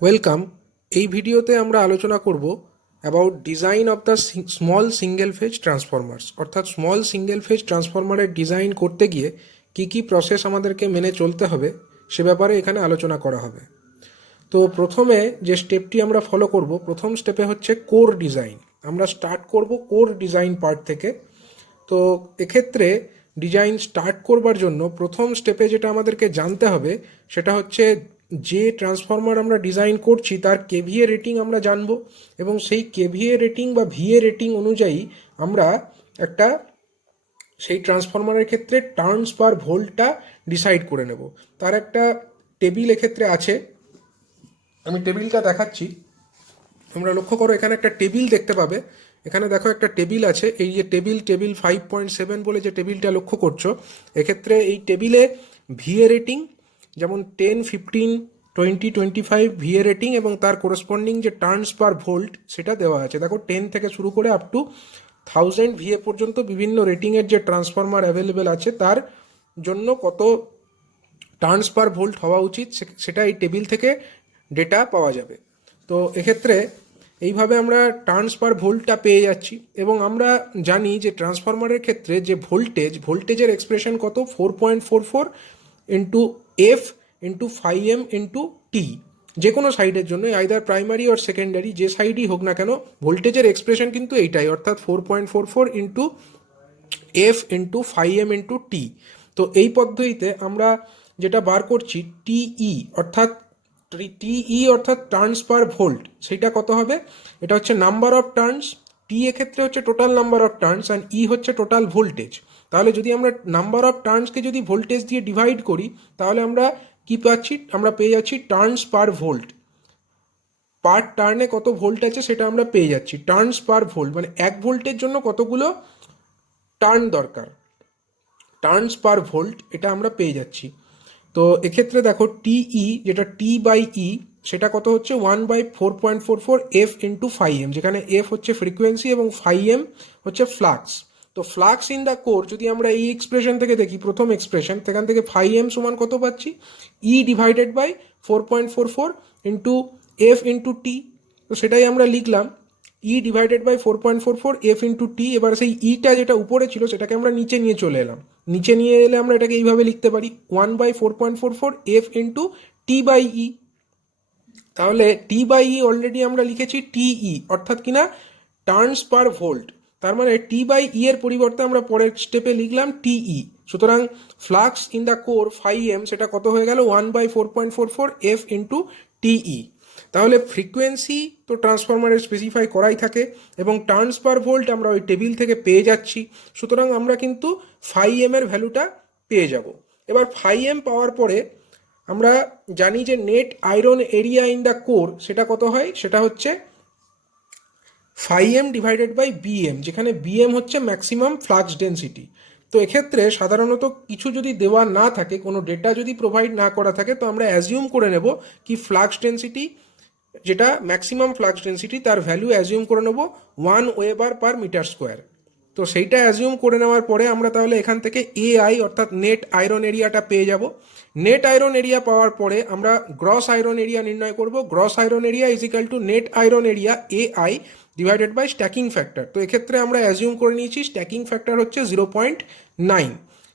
Welcome. এই ভিডিওতে আমরা আলোচনা করব about design of the small single phase Transformers, অর্থাৎ স্মল সিঙ্গেল ফেজ ট্রান্সফরমারের ডিজাইন করতে গিয়ে কি কি প্রসেস আমাদেরকে মেনে চলতে হবে সে ব্যাপারে এখানে আলোচনা করা হবে। তো প্রথমে যে স্টেপটি আমরা ফলো করব, প্রথম স্টেপে হচ্ছে কোর ডিজাইন। আমরা স্টার্ট করব কোর ডিজাইন পার্ট থেকে। তো এক্ষেত্রে ডিজাইন স্টার্ট করবার জন্য প্রথম স্টেপে যেটা আমাদেরকে জানতে হবে সেটা হচ্ছে যে ট্রান্সফরমার আমরা ডিজাইন করছি তার কেভিএ রেটিং আমরা জানবো, এবং সেই কেভিএ রেটিং বা ভিএ রেটিং অনুযায়ী আমরা একটা সেই ট্রান্সফরমারের ক্ষেত্রে টার্নস পার ভোল্টটা ডিসাইড করে নেব। তার একটা টেবিল এক্ষেত্রে আছে, আমি টেবিলটা দেখাচ্ছি। তোমরা লক্ষ্য করো, এখানে একটা টেবিল দেখতে পাবে। এখানে দেখো একটা টেবিল আছে, এই যে টেবিল 5.7 বলে যে টেবিলটা লক্ষ্য করছো, এক্ষেত্রে এই টেবিলে ভিএ রেটিং যেমন 10, 15, 20, 25 ভিএ রেটিং এবং তার কোরসপন্ডিং যে টার্নস পার ভোল্ট সেটা দেওয়া আছে। দেখো 10 থেকে শুরু করে আপ টু 1000 ভিএ পর্যন্ত বিভিন্ন রেটিংয়ের যে ট্রান্সফরমার অ্যাভেলেবেল আছে তার জন্য কত টার্নস পার ভোল্ট হওয়া উচিত সেটা এই টেবিল থেকে ডেটা পাওয়া যাবে। তো এক্ষেত্রে এইভাবে আমরা টার্নস পার ভোল্টটা পেয়ে যাচ্ছি, এবং আমরা জানি যে ট্রান্সফরমারের ক্ষেত্রে যে ভোল্টেজের এক্সপ্রেশন কত, 4.44 into F into 5M into T. যে কোনো সাইডের জন্য আইদার প্রাইমারি আর সেকেন্ডারি যে সাইডই হোক না কেন, ভোল্টেজের এক্সপ্রেশন কিন্তু এইটাই, অর্থাৎ 4.44 into F into 5M into T. তো এই পদ্ধতিতে আমরা যেটা বার করছি টিই, অর্থাৎ টার্নস পার ভোল্ট, সেটা কত হবে? এটা হচ্ছে নাম্বার অফ টার্নস। টি এক্ষেত্রে হচ্ছে total number of turns and E হচ্ছে টোটাল ভোল্টেজ। তাহলে যদি আমরা নাম্বার অফ টার্নসকে যদি ভোল্টেজ দিয়ে ডিভাইড করি তাহলে আমরা কি পাচ্ছি? আমরা পেয়ে যাচ্ছি টার্নস পার ভোল্ট। পার টার্নে কত ভোল্ট আছে সেটা আমরা পেয়ে যাচ্ছি। টার্নস পার ভোল্ট মানে এক ভোল্টের জন্য কতগুলো টার্ন দরকার, টার্নস পার ভোল্ট এটা আমরা পেয়ে যাচ্ছি। তো এক্ষেত্রে দেখো টিই, যেটা টি বাই ই, সেটা কত হচ্ছে 1/4.44 এফ ইন্টু 5M, যেখানে এফ হচ্ছে ফ্রিকোয়েন্সি এবং 5M হচ্ছে ফ্লাক্স। তো ফ্লাক্স ইন দ্য কোর যদি আমরা এই এক্সপ্রেশন থেকে দেখি, প্রথম এক্সপ্রেশন, সেখান থেকে 5M সমান কত পাচ্ছি? E divided by 4.44 into F into T. তো সেটাই আমরা লিখলাম, E divided by 4.44 F into T. এবার সেই ইটা যেটা উপরে ছিল সেটাকে আমরা নিচে নিয়ে চলে এলাম। নিচে নিয়ে এলে আমরা এটাকে এইভাবে লিখতে পারি, 1/4.44 এফ ইন্টু টি বাই ই। তাহলে টি বাই ই অলরেডি আমরা লিখেছি টিই, অর্থাৎ কিনা টার্নস পার ভোল্ট। তার মানে টি বাই ই এর পরিবর্তে আমরা পরের স্টেপে লিখলাম টিই। সুতরাং flux in the core 5M সেটা কত হয়ে গেল? 1/4.44 এফ ইন্টু টিই। তাহলে ফ্রিকোয়েন্সি তো ট্রান্সফরমারের স্পেসিফাই করাই থাকে, এবং টার্নস পার ভোল্ট আমরা ওই টেবিল থেকে পেয়ে যাচ্ছি। সুতরাং আমরা কিন্তু 5M এর ভ্যালুটা পেয়ে যাব। এবার 5M পাওয়ার পরে আমরা জানি যে net iron area in the core সেটা কত হয়? সেটা হচ্ছে 5M ডিভাইডেড বাই বিএম, যেখানে বিএম হচ্ছে ম্যাক্সিমাম ফ্লাক্স ডেন্সিটি। তো এক্ষেত্রে সাধারণত কিছু যদি দেওয়া না থাকে, কোনো ডেটা যদি প্রোভাইড না করা থাকে, তো আমরা অ্যাজিউম করে নেব কি ফ্লাক্স ডেন্সিটি, যেটা ম্যাক্সিমাম ফ্লাক্স ডেন্সিটি, তার ভ্যালু অ্যাজিউম করে নেব 1 ওয়েবার পার মিটার স্কোয়ার। তো সেইটা অ্যাজিউম করে নেওয়ার পরে আমরা তাহলে এখান থেকে এআই অর্থাৎ নেট আয়রন এরিয়াটা পেয়ে যাব। নেট আয়রন এরিয়া পাওয়ার পরে আমরা গ্রস আয়রন এরিয়া নির্ণয় করব। Gross iron area is equal to net iron area AI divided by stacking factor. তো এক্ষেত্রে আমরা অ্যাজিউম করে নিয়েছি স্ট্যাকিং ফ্যাক্টর হচ্ছে 0.9।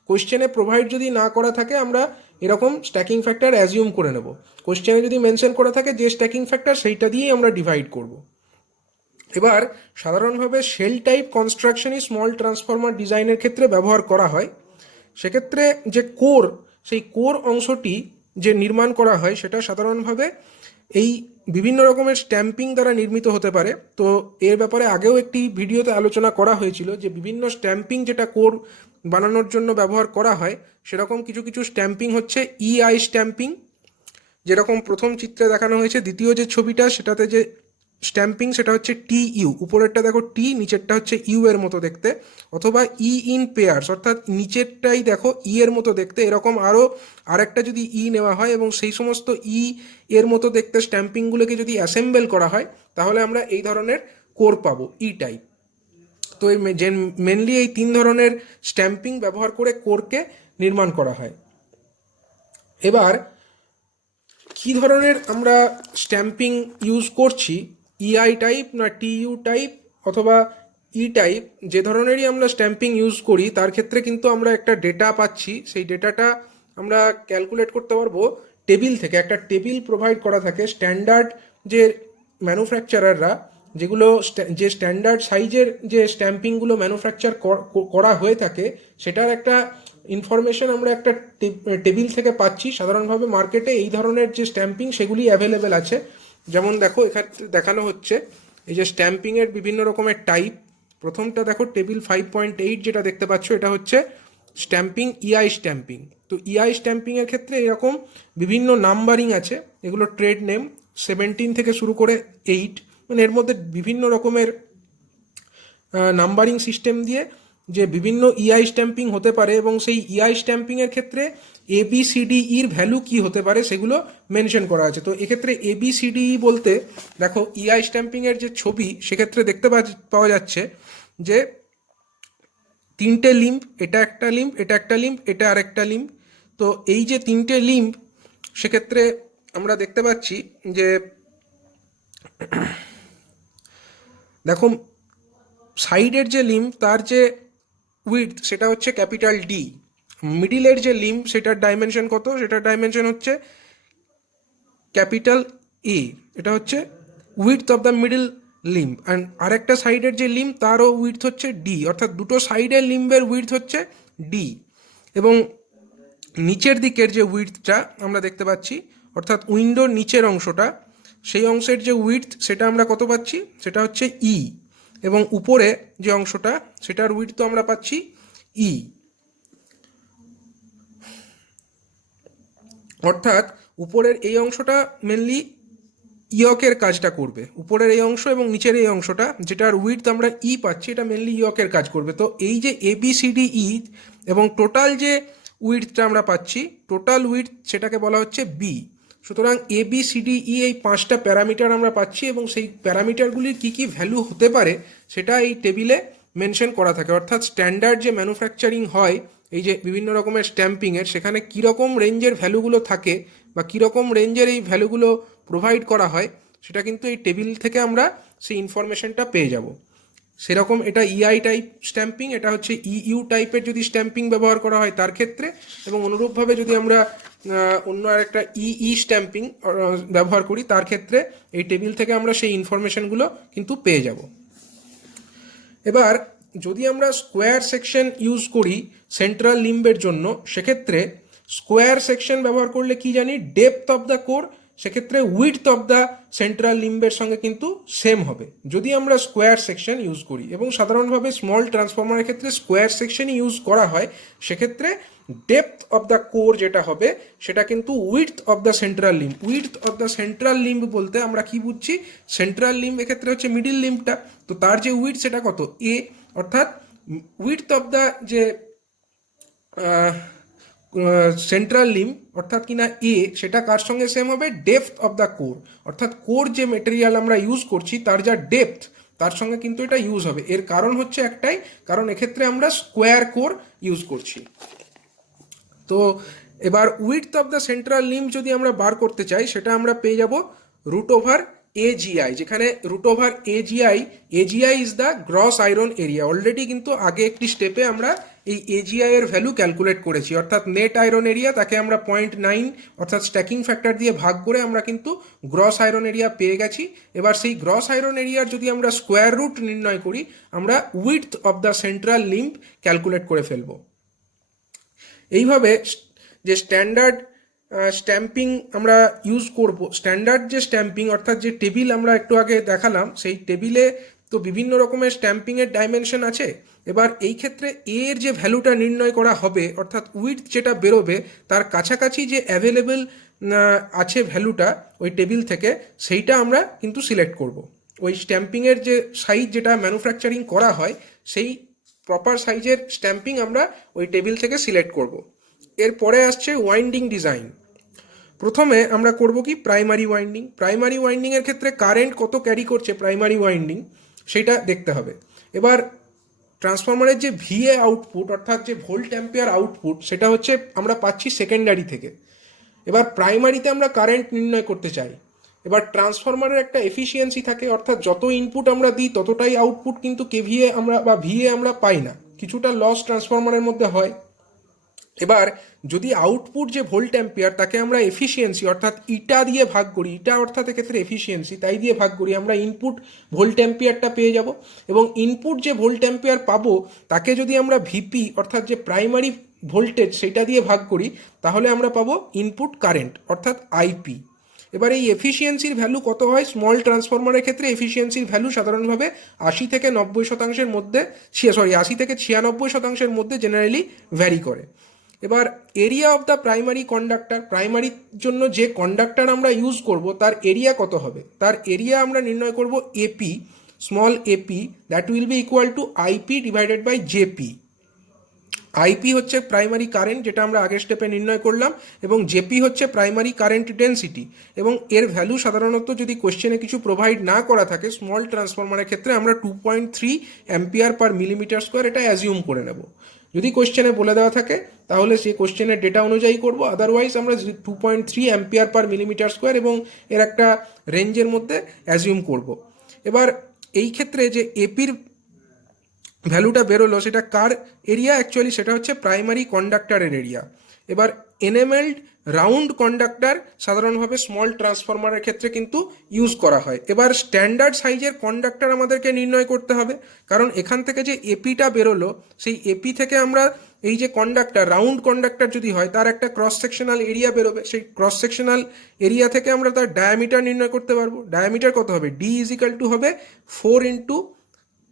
কোশ্চেনে প্রোভাইড যদি না করা থাকে আমরা এরকম স্ট্যাকিং ফ্যাক্টর অ্যাজিউম করে নেব। কোশ্চেনে যদি মেনশন করা থাকে যে স্ট্যাকিং ফ্যাক্টর, সেইটা দিয়েই আমরা ডিভাইড করব। এবার সাধারণভাবে শেল টাইপ কনস্ট্রাকশনই স্মল ট্রান্সফরমার ডিজাইনের ক্ষেত্রে ব্যবহার করা হয়। সেক্ষেত্রে যে কোর, সেই কোর অংশটি যে নির্মাণ করা হয় সেটা সাধারণভাবে এই বিভিন্ন রকমের স্ট্যাম্পিং দ্বারা নির্মিত হতে পারে। তো এর ব্যাপারে আগেও একটি ভিডিওতে আলোচনা করা হয়েছিল যে বিভিন্ন স্ট্যাম্পিং যেটা কোর বানানোর জন্য ব্যবহার করা হয়, সেরকম কিছু কিছু স্ট্যাম্পিং হচ্ছে ইআই স্ট্যাম্পিং, যেরকম প্রথম চিত্রে দেখানো হয়েছে। দ্বিতীয় যে ছবিটা সেটাতে যে স্ট্যাম্পিং সেটা হচ্ছে টি ইউ, উপরেরটা দেখো টি, নিচেরটা হচ্ছে ইউ এর মতো দেখতে, অথবা ই ইন পেয়ার্স, অর্থাৎ নিচেরটাই দেখো ই এর মতো দেখতে। এরকম আরও আরেকটা যদি ই নেওয়া হয় এবং সেই সমস্ত ই এর মতো দেখতে স্ট্যাম্পিংগুলোকে যদি অ্যাসেম্বল করা হয় তাহলে আমরা এই ধরনের কোর পাবো, ই টাইপ। তো এই মেনলি এই তিন ধরনের স্ট্যাম্পিং ব্যবহার করে কোরকে নির্মাণ করা হয়। এবার কী ধরনের আমরা স্ট্যাম্পিং ইউজ করছি, ইআই টাইপ না টিইউ টাইপ অথবা ই টাইপ, যে ধরনেরই আমরা স্ট্যাম্পিং ইউজ করি তার ক্ষেত্রে কিন্তু আমরা একটা ডেটা পাচ্ছি। সেই ডেটাটা আমরা ক্যালকুলেট করতে পারবো টেবিল থেকে। একটা টেবিল প্রোভাইড করা থাকে স্ট্যান্ডার্ড, যে ম্যানুফ্যাকচারাররা যেগুলো যে স্ট্যান্ডার্ড সাইজের যে স্ট্যাম্পিংগুলো ম্যানুফ্যাকচার করা হয়ে থাকে সেটার একটা ইনফরমেশন আমরা একটা টেবিল থেকে পাচ্ছি। সাধারণভাবে মার্কেটে এই ধরনের যে স্ট্যাম্পিং সেগুলি অ্যাভেলেবেল আছে। যেমন দেখো এখানে দেখানো হচ্ছে এই যে স্ট্যাম্পিংয়ের বিভিন্ন রকমের টাইপ। প্রথমটা দেখো টেবিল 5.8 যেটা দেখতে পাচ্ছ, এটা হচ্ছে স্ট্যাম্পিং, ইআই স্ট্যাম্পিং। তো ইআই স্ট্যাম্পিংয়ের ক্ষেত্রে এরকম বিভিন্ন নাম্বারিং আছে, এগুলো ট্রেড নেম 17 থেকে শুরু করে 8, মানে এর মধ্যে বিভিন্ন রকমের নাম্বারিং সিস্টেম দিয়ে যে বিভিন্ন ইআই স্ট্যাম্পিং হতে পারে, এবং সেই ইআই স্ট্যাম্পিংয়ের ক্ষেত্রে এবিসিডিইর ভ্যালু কি হতে পারে সেগুলো মেনশন করা আছে। তো এক্ষেত্রে এবিসিডিই বলতে দেখো ইআই স্ট্যাম্পিংয়ের যে ছবি সেক্ষেত্রে দেখতে পাওয়া যাচ্ছে যে 3টে লিম্ব, এটা একটা লিম্ব, এটা একটা লিম্ব, এটা আরেকটা লিম্ব। তো এই যে 3টে লিম্ব সেক্ষেত্রে আমরা দেখতে পাচ্ছি যে দেখো সাইডের যে লিম্ব তার যে উইডথ সেটা হচ্ছে ক্যাপিটাল ডি, মিডিলের যে লিম্ব সেটার ডাইমেনশন কত, সেটার ডাইমেনশন হচ্ছে ক্যাপিটাল এ, এটা হচ্ছে width of the middle limb. And আরেকটা সাইডের যে লিম্ব তারও উইডথ হচ্ছে ডি, অর্থাৎ দুটো সাইডের লিম্বের উইডথ হচ্ছে ডি। এবং নিচের দিকের যে উইডথটা আমরা দেখতে পাচ্ছি, অর্থাৎ উইন্ডোর নিচের অংশটা, সেই অংশের যে উইডথ সেটা আমরা কত পাচ্ছি, সেটা হচ্ছে ই। এবং উপরে যে অংশটা সেটার উইডথ তো আমরা পাচ্ছি ই। অর্থাৎ উপরের এই অংশটা মেনলি ইয়কের কাজটা করবে, উপরের এই অংশ এবং নিচের এই অংশটা যেটার উইডথ আমরা ই পাচ্ছি এটা মেনলি ইয়কের কাজ করবে। তো এই যে এবিসিডিই এবং টোটাল যে উইডথটা আমরা পাচ্ছি, টোটাল উইডথ সেটাকে বলা হচ্ছে বি। সুতরাং এবিসিডিই এই 5টা প্যারামিটার আমরা পাচ্ছি, এবং সেই প্যারামিটারগুলির কী কী ভ্যালু হতে পারে সেটা এই টেবিলে মেনশন করা থাকে। অর্থাৎ স্ট্যান্ডার্ড যে ম্যানুফ্যাকচারিং হয় এই যে বিভিন্ন রকমের স্ট্যাম্পিংয়ের, সেখানে কীরকম রেঞ্জের ভ্যালুগুলো থাকে বা কীরকম রেঞ্জের এই ভ্যালুগুলো প্রোভাইড করা হয় সেটা কিন্তু এই টেবিল থেকে আমরা সেই ইনফরমেশনটা পেয়ে যাব। সেরকম এটা ইআই টাইপ স্ট্যাম্পিং, এটা হচ্ছে ইইউ টাইপের যদি স্ট্যাম্পিং ব্যবহার করা হয় তার ক্ষেত্রে, এবং অনুরূপভাবে যদি আমরা অন্য আরেকটা ইই স্ট্যাম্পিং ব্যবহার করি তার ক্ষেত্রে এই টেবিল থেকে আমরা সেই ইনফরমেশনগুলো কিন্তু পেয়ে যাব। এবার যদি আমরা স্কোয়ার সেকশন ইউজ করি সেন্ট্রাল লিম্বের জন্য, সেক্ষেত্রে স্কোয়ার সেকশন ব্যবহার করলে কি জানি, ডেপথ অফ দ্য কোর সেক্ষেত্রে উইডথ অফ দ্য সেন্ট্রাল লিম্বের সঙ্গে কিন্তু সেম হবে যদি আমরা স্কোয়ার সেকশন ইউজ করি। এবং সাধারণভাবে স্মল ট্রান্সফর্মারের ক্ষেত্রে স্কোয়ার সেকশনই ইউজ করা হয়। সেক্ষেত্রে ডেপথ অফ দ্য কোর যেটা হবে সেটা কিন্তু width of the central limb. Width of the central limb বলতে আমরা কি বুঝছি, সেন্ট্রাল লিম্ব এক্ষেত্রে হচ্ছে মিডিল লিম্বটা, তো তার যে উইডথ সেটা কত, এ। অর্থাৎ উইডথ অফ দ্য যে সেন্ট্রাল লিম্ব অর্থাৎ কিনা এ, সেটা কার সঙ্গে সেম হবে, ডেপথ অফ দ্য কোর। অর্থাৎ কোর যে মেটেরিয়াল আমরা ইউজ করছি তার যা ডেপথ তার সঙ্গে কিন্তু এটা ইউজ হবে। এর কারণ হচ্ছে একটাই, কারণ এক্ষেত্রে আমরা স্কোয়ার কোর ইউজ করছি। তো এবার width of the central limb যদি আমরা বার করতে চাই সেটা আমরা পেয়ে যাব রুট ওভার এজিআই, যেখানে root over AGI, AGI is the gross iron area. Already কিন্তু আগে একটি স্টেপে আমরা এই এজিআই এর ভ্যালু ক্যালকুলেট করেছি, অর্থাৎ নেট আয়রন এরিয়া তাকে আমরা 0.9 অর্থাৎ স্ট্যাকিং ফ্যাক্টর দিয়ে ভাগ করে আমরা কিন্তু গ্রস আয়রন এরিয়া পেয়ে গেছি। এবার সেই গ্রস আয়রন এরিয়ার যদি আমরা স্কোয়ার রুট নির্ণয় করি আমরা width of the central limb calculate করে ফেলব। এইভাবে যে স্ট্যান্ডার্ড স্ট্যাম্পিং আমরা ইউজ করব, স্ট্যান্ডার্ড যে স্ট্যাম্পিং অর্থাৎ যে টেবিল আমরা একটু আগে দেখালাম সেই টেবিলে তো বিভিন্ন রকমের স্ট্যাম্পিংয়ের ডাইমেনশন আছে। এবার এই ক্ষেত্রে এর যে ভ্যালুটা নির্ণয় করা হবে অর্থাৎ উইডথ যেটা বেরোবে তার কাছাকাছি যে অ্যাভেলেবেল আছে ভ্যালুটা ওই টেবিল থেকে, সেইটা আমরা কিন্তু সিলেক্ট করব। ওই স্ট্যাম্পিংয়ের যে সাইজ যেটা ম্যানুফ্যাকচারিং করা হয় সেই প্রপার সাইজের স্ট্যাম্পিং আমরা ওই টেবিল থেকে সিলেক্ট করব। এরপরে আসছে ওয়াইন্ডিং ডিজাইন। প্রথমে আমরা করব কি, প্রাইমারি ওয়াইন্ডিং। প্রাইমারি ওয়াইন্ডিংয়ের ক্ষেত্রে কারেন্ট কত ক্যারি করছে প্রাইমারি ওয়াইন্ডিং সেটা দেখতে হবে। এবার ট্রান্সফরমারের যে ভিএ আউটপুট অর্থাৎ যে ভোল্ট অ্যাম্পিয়ার আউটপুট সেটা হচ্ছে আমরা পাচ্ছি সেকেন্ডারি থেকে। এবার প্রাইমারিতে আমরা কারেন্ট নির্ণয় করতে চাই। এবার ট্রান্সফরমারের একটা এফিসিয়েন্সি থাকে, অর্থাৎ যত ইনপুট আমরা দিই ততটাই আউটপুট কিন্তু কেভিএ আমরা বা ভিএ আমরা পাই না, কিছুটা লস ট্রান্সফরমারের মধ্যে হয়। এবার যদি আউটপুট যে ভোল্ট অ্যাম্পিয়ার তাকে আমরা এফিসিয়েন্সি অর্থাৎ ইটা দিয়ে ভাগ করি, ইটা অর্থাৎ এক্ষেত্রে এফিসিয়েন্সি, তাই দিয়ে ভাগ করি, আমরা ইনপুট ভোল্ট অ্যাম্পিয়ারটা পেয়ে যাব। এবং ইনপুট যে ভোল্ট অ্যাম্পিয়ার পাবো তাকে যদি আমরা ভিপি অর্থাৎ যে প্রাইমারি ভোল্টেজ সেটা দিয়ে ভাগ করি, তাহলে আমরা পাবো ইনপুট কারেন্ট অর্থাৎ আইপি। এবার এই এফিসিয়েন্সির ভ্যালু কত হয়? স্মল ট্রান্সফরমারের ক্ষেত্রে এফিসিয়েন্সির ভ্যালু সাধারণভাবে 80 থেকে 90% মধ্যে 80 থেকে 96% মধ্যে জেনারেলি ভ্যারি করে। এবার area of the primary conductor, প্রাইমারির জন্য যে কন্ডাক্টর আমরা ইউজ করব তার এরিয়া কত হবে? তার এরিয়া আমরা নির্ণয় করব AP, small AP, that will be equal to IP divided by JP. IP হচ্ছে প্রাইমারি কারেন্ট, যেটা আমরা আগের স্টেপে নির্ণয় করলাম, এবং জেপি হচ্ছে প্রাইমারি কারেন্ট ডেন্সিটি। এবং এর ভ্যালু সাধারণত যদি কোশ্চেনে কিছু প্রোভাইড না করা থাকে স্মল ট্রান্সফরমারের ক্ষেত্রে আমরা 2.3 অ্যাম্পিয়ার পার মিলিমিটার স্কোয়ার এটা অ্যাজিউম করে নেব। যদি কোশ্চেনে বলে দেওয়া থাকে তাহলে সেই কোশ্চেনের ডেটা অনুযায়ী করব, আদারওয়াইজ আমরা 2.3 অ্যাম্পিয়ার পার মিলিমিটার স্কোয়ার এবং এর একটা রেঞ্জের মধ্যে অ্যাজিউম করব। এবার এই ক্ষেত্রে যে এপির ভ্যালুটা বেরোলো সেটা কার এরিয়া? অ্যাকচুয়ালি সেটা হচ্ছে প্রাইমারি কন্ডাক্টরের এরিয়া। এবার এনএমএলড রাউন্ড কন্ডাক্টর সাধারণভাবে স্মল ট্রান্সফরমারের ক্ষেত্রে কিন্তু ইউজ করা হয়। এবার স্ট্যান্ডার্ড সাইজের কন্ডাক্টর আমাদেরকে নির্ণয় করতে হবে, কারণ এখান থেকে যে এপিটা বেরোলো সেই এপি থেকে আমরা এই যে কন্ডাক্টর রাউন্ড কন্ডাক্টর যদি হয় তার একটা ক্রস সেকশনাল এরিয়া বেরোবে, সেই ক্রস সেকশনাল এরিয়া থেকে আমরা তার ডায়ামিটার নির্ণয় করতে পারবো। ডায়ামিটার কত হবে? ডি ইজ ইকাল টু হবে 4 into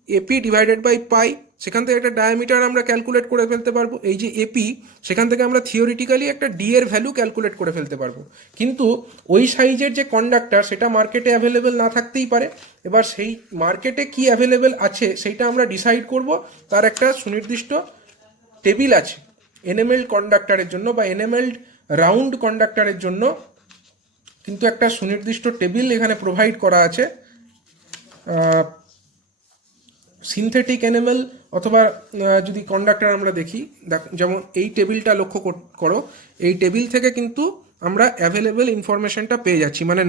AP divided by pi. সেখান থেকে একটা ডায়ামিটার আমরা ক্যালকুলেট করে ফেলতে পারবো। এই যে এপি, সেখান থেকে আমরা থিওরিটিক্যালি একটা ডি এর ভ্যালু ক্যালকুলেট করে ফেলতে পারবো। কিন্তু ওই সাইজের যে কন্ডাক্টর সেটা মার্কেটে অ্যাভেলেবেল না থাকতেই পারে। এবার সেই মার্কেটে কি অ্যাভেলেবেল আছে সেইটা আমরা ডিসাইড করব। তার একটা সুনির্দিষ্ট টেবিল আছে এনএমএল কন্ডাক্টরের জন্য বা এনএমএলড রাউন্ড কন্ডাক্টরের জন্য, কিন্তু একটা সুনির্দিষ্ট টেবিল এখানে প্রোভাইড করা আছে। সিনথেটিক এনএমএল অথবা যদি কন্ডাক্টর আমরা দেখি, যেমন এই টেবিলটা লক্ষ্য করো, এই টেবিল থেকে কিন্তু আমরা অ্যাভেলেবেল ইনফরমেশনটা পেয়ে যাচ্ছি, মানে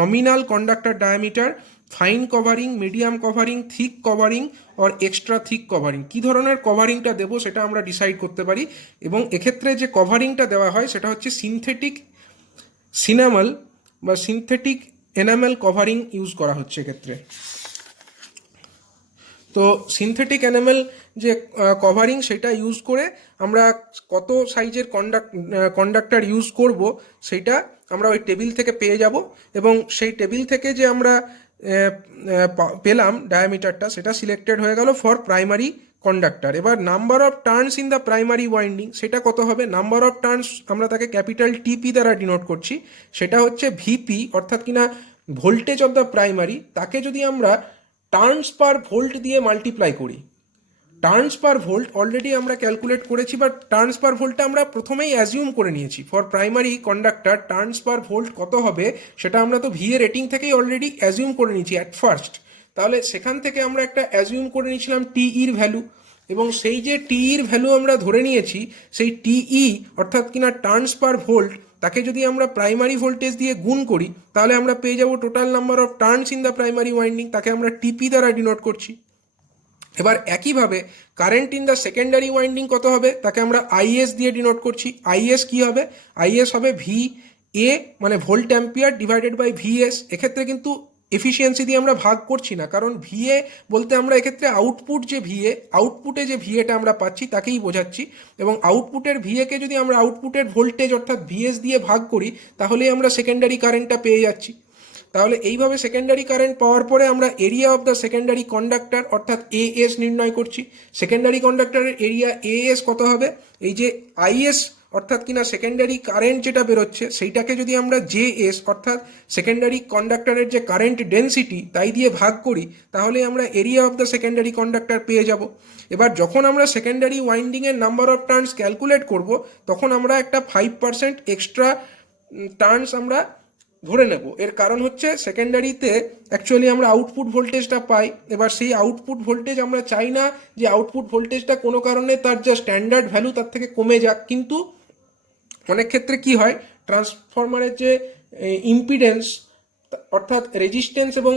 nominal conductor diameter, fine covering, medium covering, thick covering or extra thick covering. কী ধরনের কভারিংটা দেবো সেটা আমরা ডিসাইড করতে পারি। এবং এক্ষেত্রে যে কভারিংটা দেওয়া হয় সেটা হচ্ছে সিনথেটিক সিনামল বা সিনথেটিক এনামেল কভারিং ইউজ করা হচ্ছে এক্ষেত্রে। তো সিনথেটিক এনামেল যে কভারিং সেটা ইউজ করে আমরা কত সাইজের কন্ডাক্টর ইউজ করব সেটা আমরা ওই টেবিল থেকে পেয়ে যাব। এবং সেই টেবিল থেকে যে আমরা পেলাম ডায়ামিটারটা, সেটা সিলেক্টেড হয়ে গেল ফর প্রাইমারি কন্ডাক্টর। এবার number of turns in the primary winding সেটা কত হবে? নাম্বার অফ টার্নস আমরা তাকে ক্যাপিটাল টিপি দ্বারা ডিনোট করছি, সেটা হচ্ছে ভিপি, অর্থাৎ কিনা ভোল্টেজ অফ দ্য প্রাইমারি, তাকে যদি আমরা টার্নস পার ভোল্ট দিয়ে মাল্টিপ্লাই করি। টার্নস পার ভোল্ট অলরেডি আমরা ক্যালকুলেট করেছি, বাট টার্নস পার ভোল্টটা আমরা প্রথমেই অ্যাজিউম করে নিয়েছি। For primary conductor turns per volt কত হবে সেটা আমরা তো ভি এর রেটিং থেকেই অলরেডি অ্যাজিউম করে নিয়েছি অ্যাট ফার্স্ট। তাহলে সেখান থেকে আমরা একটা অ্যাজিউম করে নিয়েছিলাম টিইর ভ্যালু, এবং সেই যে টিইর ভ্যালু আমরা ধরে নিয়েছি সেই টিই অর্থাৎ কিনা টার্নস পার ভোল্ট, তাকে যদি আমরা প্রাইমারি ভোল্টেজ দিয়ে গুণ করি তাহলে আমরা পেয়ে যাব total number of turns in the primary winding, তাকে আমরা টিপি দ্বারা ডিনোট করছি। এবার একইভাবে current in the secondary winding কত হবে তাকে আমরা আইএস দিয়ে ডিনোট করছি। আইএস কি হবে? আইএস হবে ভি এ মানে volt ampere divided by VS. এক্ষেত্রে কিন্তু এফিসিয়েন্সি দিয়ে আমরা ভাগ করছি না, কারণ ভিএ বলতে আমরা এক্ষেত্রে আউটপুট যে ভিএ, আউটপুটে যে ভিএটা আমরা পাচ্ছি তাকেই বোঝাচ্ছি। এবং আউটপুটের ভিএকে যদি আমরা আউটপুটের ভোল্টেজ অর্থাৎ ভিএস দিয়ে ভাগ করি তাহলেই আমরা সেকেন্ডারি কারেন্টটা পেয়ে যাচ্ছি। তাহলে এইভাবে সেকেন্ডারি কারেন্ট পাওয়ার পরে আমরা area of the secondary conductor অর্থাৎ এএস নির্ণয় করছি। সেকেন্ডারি কন্ডাক্টরের এরিয়া এএস কত হবে? এই যে আইএস অর্থাৎ কিনা সেকেন্ডারি কারেন্ট যেটা বেরোচ্ছে সেইটাকে যদি আমরা জেএস অর্থাৎ সেকেন্ডারি কন্ডাক্টরের যে কারেন্ট ডেন্সিটি তাই দিয়ে ভাগ করি তাহলে আমরা area of the secondary conductor পেয়ে যাব। এবার যখন আমরা সেকেন্ডারি ওয়াইন্ডিংয়ের নাম্বার অফ টার্নস ক্যালকুলেট করব তখন আমরা একটা 5% এক্সট্রা টার্নস আমরা ধরে নেব। এর কারণ হচ্ছে সেকেন্ডারিতে অ্যাকচুয়ালি আমরা আউটপুট ভোল্টেজটা পাই। এবার সেই আউটপুট ভোল্টেজ আমরা চাই না যে আউটপুট ভোল্টেজটা কোনো কারণে তার যা স্ট্যান্ডার্ড ভ্যালু তার থেকে কমে যাক, কিন্তু অনেক ক্ষেত্রে কি হয় ট্রান্সফরমারের যে ইম্পিডেন্স অর্থাৎ রেজিস্ট্যান্স এবং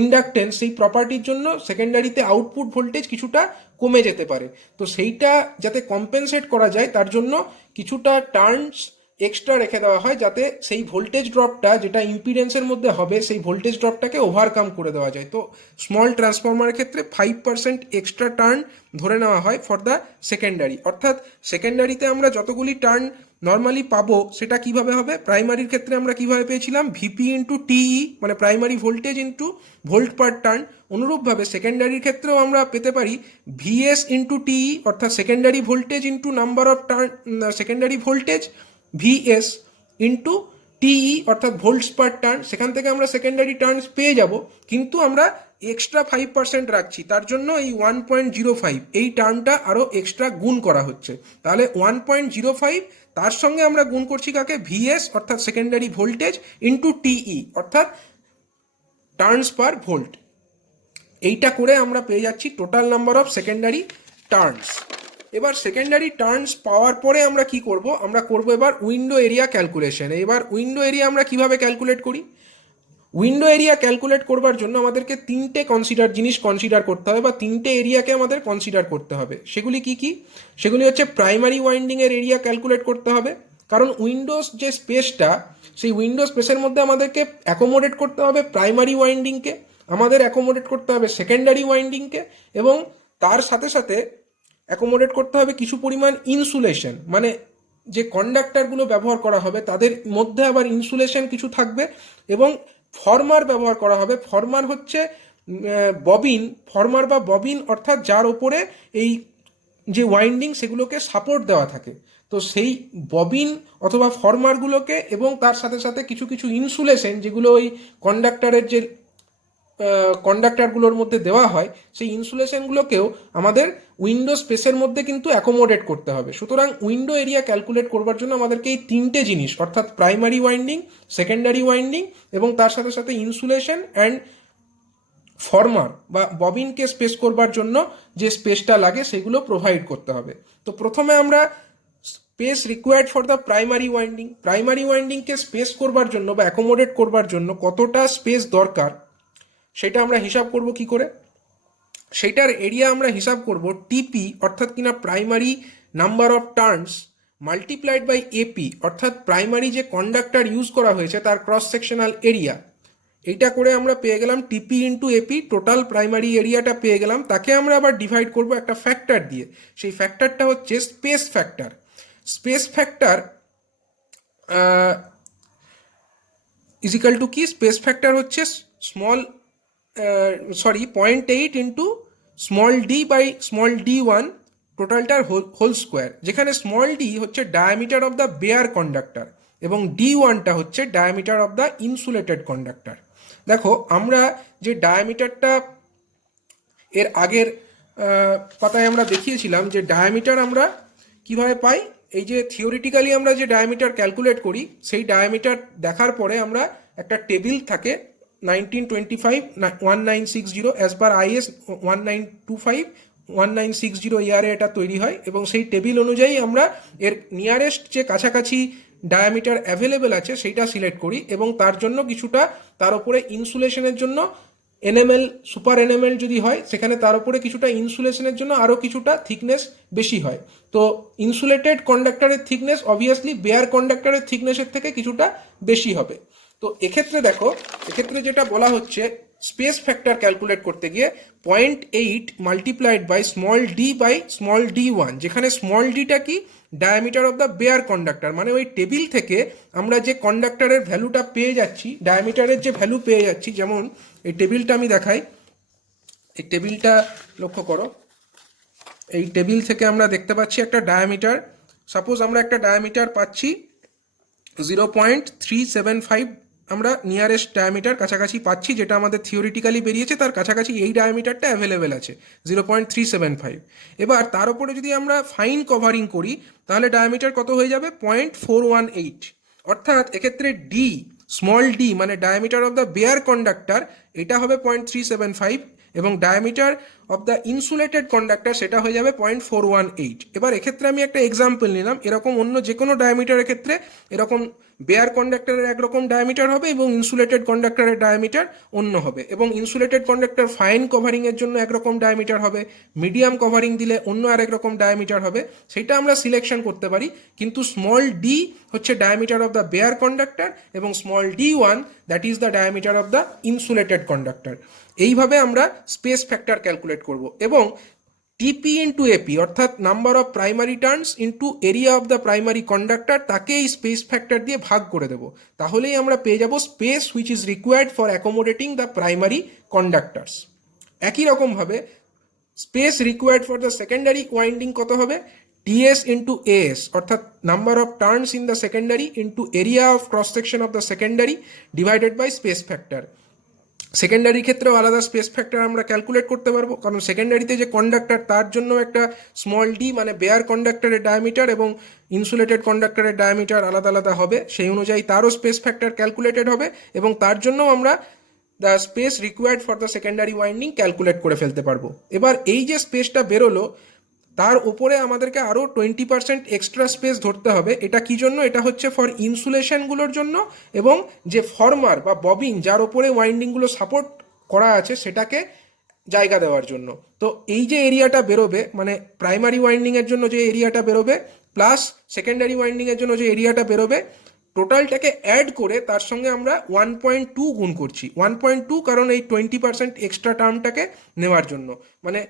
ইন্ডাকটেন্স সেই প্রপার্টির জন্য সেকেন্ডারিতে আউটপুট ভোল্টেজ কিছুটা কমে যেতে পারে। তো সেইটা যাতে কম্পেনসেট করা যায় তার জন্য কিছুটা টার্নস এক্সট্রা রেখে দেওয়া হয়, যাতে সেই ভোল্টেজ ড্রপটা যেটা ইম্পিডেন্সের মধ্যে হবে সেই ভোল্টেজ ড্রপটাকে ওভারকাম করে দেওয়া যায়। তো স্মল ট্রান্সফরমারের ক্ষেত্রে 5% এক্সট্রা টার্ন ধরে নেওয়া হয় ফর দ্য সেকেন্ডারি। অর্থাৎ সেকেন্ডারিতে আমরা যতগুলি টার্ন নর্মালি পাবো সেটা কিভাবে হবে, প্রাইমারির ক্ষেত্রে আমরা কিভাবে পেয়েছিলাম ভিপি ইন্টু টিই, মানে প্রাইমারি ভোল্টেজ ইন্টু ভোল্ট পার টার্ন। অনুরূপভাবে সেকেন্ডারির ক্ষেত্রেও আমরা পেতে পারি ভিএস ইন্টু টিই, অর্থাৎ secondary voltage into number of turn, secondary voltage VS into TE অর্থাৎ ভোল্টস পার টার্ন। সেখান থেকে আমরা সেকেন্ডারি টার্নস পেয়ে যাব, কিন্তু আমরা এক্সট্রা 5% রাখছি, তার জন্য এই 1.05 এই টার্নটা আরও এক্সট্রা গুণ করা হচ্ছে। তাহলে 1.05 তার সঙ্গে আমরা গুণ করছি কাকে, ভিএস অর্থাৎ সেকেন্ডারি ভোল্টেজ ইন্টু টিই অর্থাৎ টার্নস পার ভোল্ট। এইটা করে আমরা পেয়ে যাচ্ছি total number of secondary turns. এবার সেকেন্ডারি টার্নস পাওয়ার পরে আমরা কি করব, আমরা করব এবার উইন্ডো এরিয়া ক্যালকুলেশন। এবার উইন্ডো এরিয়া আমরা কিভাবে ক্যালকুলেট করি, উইন্ডো এরিয়া ক্যালকুলেট করবার জন্য আমাদেরকে তিনটে জিনিস কনসিডার করতে হবে, বা তিনটে এরিয়াকে আমাদের কনসিডার করতে হবে। সেগুলি কি কি, সেগুলি হচ্ছে প্রাইমারি ওয়াইন্ডিংয়ের এরিয়া ক্যালকুলেট করতে হবে, কারণ উইন্ডোজ যে স্পেসটা সেই উইন্ডো স্পেসের মধ্যে আমাদেরকে অ্যাকোমোডেট করতে হবে প্রাইমারি ওয়াইন্ডিংকে, আমাদের অ্যাকোমোডেট করতে হবে সেকেন্ডারি ওয়াইন্ডিংকে, এবং তার সাথে সাথে অ্যাকোমোডেট করতে হবে কিছু পরিমাণ ইনসুলেশন, মানে যে কন্ডাক্টরগুলো ব্যবহার করা হবে তাদের মধ্যে আবার ইনসুলেশন কিছু থাকবে, এবং ফরমার ব্যবহার করা হবে। ফরমার হচ্ছে ববিন, ফরমার বা ববিন অর্থাৎ যার ওপরে এই যে ওয়াইন্ডিং সেগুলোকে সাপোর্ট দেওয়া থাকে। তো সেই ববিন অথবা ফরমারগুলোকে এবং তার সাথে সাথে কিছু কিছু ইনসুলেশন যেগুলো ওই কন্ডাক্টরের যে কন্ডাক্টরগুলোর মধ্যে দেওয়া হয় সেই ইনসুলেশনগুলোকেও আমাদের উইন্ডো স্পেসের মধ্যে কিন্তু অ্যাকোমোডেট করতে হবে। সুতরাং উইন্ডো এরিয়া ক্যালকুলেট করবার জন্য আমাদেরকে এই তিনটে জিনিস অর্থাৎ প্রাইমারি ওয়াইন্ডিং, সেকেন্ডারি ওয়াইন্ডিং এবং তার সাথে সাথে ইনসুলেশন অ্যান্ড ফরমার বা ববিনকে স্পেস করবার জন্য যে স্পেসটা লাগে সেগুলো প্রোভাইড করতে হবে। তো প্রথমে আমরা space required for the primary winding, primary ওয়াইন্ডিংকে স্পেস করবার জন্য বা অ্যাকোমোডেট করবার জন্য কতটা স্পেস দরকার সেটা আমরা হিসাব করব কি করে, সেইটার এরিয়া আমরা হিসাব করব টিপি অর্থাৎ কিনা primary number of turns multiplied by AP অর্থাৎ প্রাইমারি যে কন্ডাক্টর ইউজ করা হয়েছে তার ক্রস সেকশনাল এরিয়া। এইটা করে আমরা পেয়ে গেলাম টিপি ইন্টু এপি, টোটাল প্রাইমারি এরিয়াটা পেয়ে গেলাম। তাকে আমরা আবার ডিভাইড করব একটা ফ্যাক্টর দিয়ে, সেই ফ্যাক্টরটা হচ্ছে space factor. Space factor is equal to কি, স্পেস ফ্যাক্টর হচ্ছে 0.8 into small D by small d1 টোটালটার হোল স্কোয়ার, যেখানে স্মল ডি হচ্ছে diameter of the bare conductor এবং d1টা হচ্ছে diameter of the insulated conductor. দেখো আমরা যে ডায়ামিটারটা এর আগের পাতায় আমরা দেখিয়েছিলাম যে ডায়ামিটার আমরা কিভাবে পাই, এই যে থিওরিটিক্যালি আমরা যে ডায়ামিটার ক্যালকুলেট করি সেই ডায়ামিটার দেখার পরে আমরা একটা টেবিল থাকে 1925-1960 অ্যাজ পার IS 1925-1960 ইয়ারে এটা তৈরি হয়, এবং সেই টেবিল অনুযায়ী আমরা এর নিয়ারেস্ট যে কাছাকাছি ডায়ামিটার অ্যাভেলেবেল আছে সেইটা সিলেক্ট করি, এবং তার জন্য কিছুটা তার উপরে ইনসুলেশনের জন্য এনএমএল সুপার এনএমএল যদি হয় সেখানে তার উপরে কিছুটা ইনসুলেশনের জন্য আরও কিছুটা থিকনেস বেশি হয়। তো ইনসুলেটেড কন্ডাক্টরের থিকনেস অবভিয়াসলি বেয়ার কন্ডাক্টরের থিকনেসের থেকে কিছুটা বেশি হবে। তো এক্ষেত্রে দেখো, এক্ষেত্রে যেটা বলা হচ্ছে স্পেস ফ্যাক্টর ক্যালকুলেট করতে গিয়ে 0.8 multiplied by small D by small d1, যেখানে স্মল ডিটা কি diameter of the bare conductor, মানে ওই টেবিল থেকে আমরা যে কন্ডাক্টরের ভ্যালুটা পেয়ে যাচ্ছি, ডায়ামিটারের যে ভ্যালু পেয়ে যাচ্ছি, যেমন এই টেবিলটা আমি দেখাই, এই টেবিলটা লক্ষ্য করো, এই টেবিল থেকে আমরা দেখতে পাচ্ছি একটা ডায়ামিটার, সাপোজ আমরা একটা ডায়ামিটার পাচ্ছি 0.375, আমরা নিয়ারেস্ট ডায়ামিটার কাছাকাছি পাচ্ছি, যেটা আমাদের থিওরিটিক্যালি বেরিয়েছে তার কাছাকাছি এই ডায়ামিটারটা অ্যাভেলেবেল আছে 0.375। এবার তার উপরে যদি আমরা ফাইন কভারিং করি তাহলে ডায়ামিটার কত হয়ে যাবে 0.418, অর্থাৎ এক্ষেত্রে ডি স্মল ডি মানে diameter of the bare conductor এটা হবে 0.375 এবং diameter of the insulated conductor সেটা হয়ে যাবে 0.418। এবার এক্ষেত্রে আমি একটা এক্সাম্পল নিলাম, এরকম অন্য যে কোনো ডায়ামিটারের ক্ষেত্রে এরকম বেয়ার কন্ডাক্টরের একরকম ডায়ামিটার হবে এবং ইনসুলেটেড কন্ডাক্টরের ডায়ামিটার অন্য হবে, এবং ইনসুলেটেড কন্ডাক্টর ফাইন কভারিংয়ের জন্য একরকম ডায়ামিটার হবে, মিডিয়াম কভারিং দিলে অন্য আরেক রকম ডায়ামিটার হবে, সেটা আমরা সিলেকশন করতে পারি। কিন্তু স্মল ডি হচ্ছে diameter of the bare conductor এবং small D1 that is the diameter of the insulated conductor. এইভাবে আমরা স্পেস ফ্যাক্টর ক্যালকুলেট করব, এবং টিপি ইন্টু এপি অর্থাৎ number of primary turns into area of the primary conductor, তাকে এই space factor দিয়ে ভাগ করে দেবো। তাহলেই আমরা পেয়ে যাব space which is required for accommodating the primary conductors. একই রকমভাবে space required for the secondary winding কত হবে? টিএস ইন্টু এএস অর্থাৎ number of turns in the secondary into area of cross section of the secondary divided by space factor. Secondary ক্ষেত্রেও আলাদা space factor আমরা calculate করতে পারবো, কারণ সেকেন্ডারিতে যে কন্ডাক্টর তার জন্য একটা স্মল ডি মানে বেয়ার কন্ডাক্টরের ডায়ামিটার এবং ইনসুলেটেড কন্ডাক্টরের ডায়ামিটার আলাদা আলাদা হবে, সেই অনুযায়ী তারও স্পেস ফ্যাক্টর ক্যালকুলেটেড হবে, এবং তার জন্য আমরা the space required for the secondary winding calculate করে ফেলতে পারবো। এবার এই যে স্পেসটা বেরোলো তার উপরে আমাদেরকে আরও 20% এক্সট্রা স্পেস ধরতে হবে। এটা কি জন্য? এটা হচ্ছে ফর ইনসুলেশনগুলোর জন্য এবং যে ফর্মার বা ববিন যার উপরে ওয়াইন্ডিংগুলো সাপোর্ট করা আছে সেটাকে জায়গা দেওয়ার জন্য। তো এই যে এরিয়াটা বেরোবে মানে প্রাইমারি ওয়াইন্ডিংয়ের জন্য যে এরিয়াটা বেরোবে প্লাস সেকেন্ডারি ওয়াইন্ডিংয়ের জন্য যে এরিয়াটা বেরোবে, টোটালটাকে অ্যাড করে তার সঙ্গে আমরা 1.2 গুণ করছি। 1.2 কারণ এই 20% এক্সট্রা টার্মটাকে নেওয়ার জন্য, মানে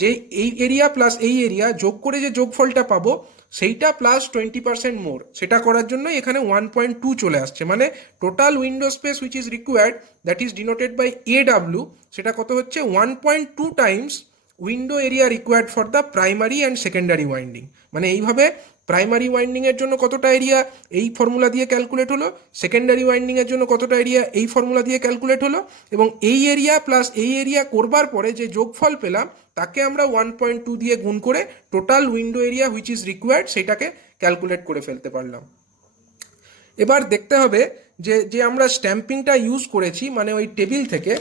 যে এই এরিয়া প্লাস এই এরিয়া যোগ করে যে যোগফলটা পাবো সেইটা প্লাস 20% মোর, সেটা করার জন্য এখানে 1.2 চলে আসছে। মানে total window space which is required that is denoted by AW, সেটা কত হচ্ছে 1.2 times window area required for the primary and secondary winding. মানে এইভাবে প্রাইমারি ওয়াইন্ডিংয়ের জন্য কতটা এরিয়া এই ফর্মুলা দিয়ে ক্যালকুলেট হলো, সেকেন্ডারি ওয়াইন্ডিংয়ের জন্য কতটা এরিয়া এই ফর্মুলা দিয়ে ক্যালকুলেট হলো, এবং এই এরিয়া প্লাস এই এরিয়া করবার পরে যে যোগফল পেলাম তাকে আমরা 1.2 দিয়ে গুণ করে total window area which is required সেটাকে ক্যালকুলেট করে ফেলতে পারলাম। এবার দেখতে হবে যে যে আমরা স্ট্যাম্পিংটা ইউজ করেছি মানে ওই টেবিল থেকে,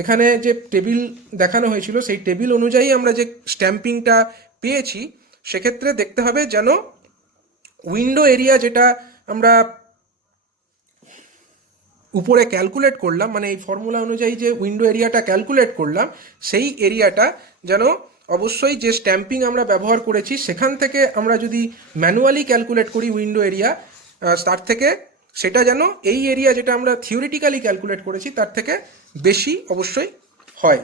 এখানে যে টেবিল দেখানো হয়েছিল সেই টেবিল অনুযায়ী আমরা যে স্ট্যাম্পিংটা পেয়েছি, সেক্ষেত্রে দেখতে হবে যেন উইন্ডো এরিয়া যেটা আমরা উপরে ক্যালকুলেট করলাম মানে এই ফর্মুলা অনুযায়ী যে উইন্ডো এরিয়াটা ক্যালকুলেট করলাম সেই এরিয়াটা যেন অবশ্যই যে স্ট্যাম্পিং আমরা ব্যবহার করেছি সেখান থেকে আমরা যদি ম্যানুয়ালি ক্যালকুলেট করি উইন্ডো এরিয়া, তার থেকে সেটা যেন এই এরিয়া যেটা আমরা থিওরিটিক্যালি ক্যালকুলেট করেছি তার থেকে বেশি অবশ্যই হয়।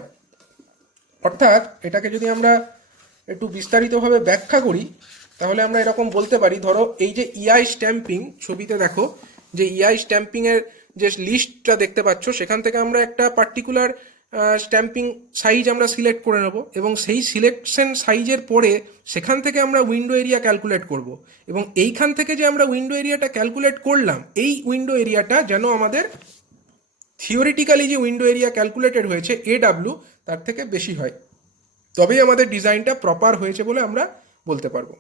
অর্থাৎ এটাকে যদি আমরা একটু বিস্তারিতভাবে ব্যাখ্যা করি তাহলে আমরা এরকম বলতে পারি, ধরো এই যে ইআই স্ট্যাম্পিং, ছবিতে দেখো যে ইআই স্ট্যাম্পিংয়ের যে লিস্টটা দেখতে পাচ্ছ সেখান থেকে আমরা একটা পার্টিকুলার স্ট্যাম্পিং সাইজ আমরা সিলেক্ট করে নেব, এবং সেই সিলেকশন সাইজের পরে সেখান থেকে আমরা উইন্ডো এরিয়া ক্যালকুলেট করব, এবং এইখান থেকে যে আমরা উইন্ডো এরিয়াটা ক্যালকুলেট করলাম এই উইন্ডো এরিয়াটা যেন আমাদের থিওরিটিক্যালি যে উইন্ডো এরিয়া ক্যালকুলেটেড হয়েছে AW তার থেকে বেশি হয়, তবেই আমাদের ডিজাইনটা প্রপার হয়েছে বলে আমরা বলতে পারবো।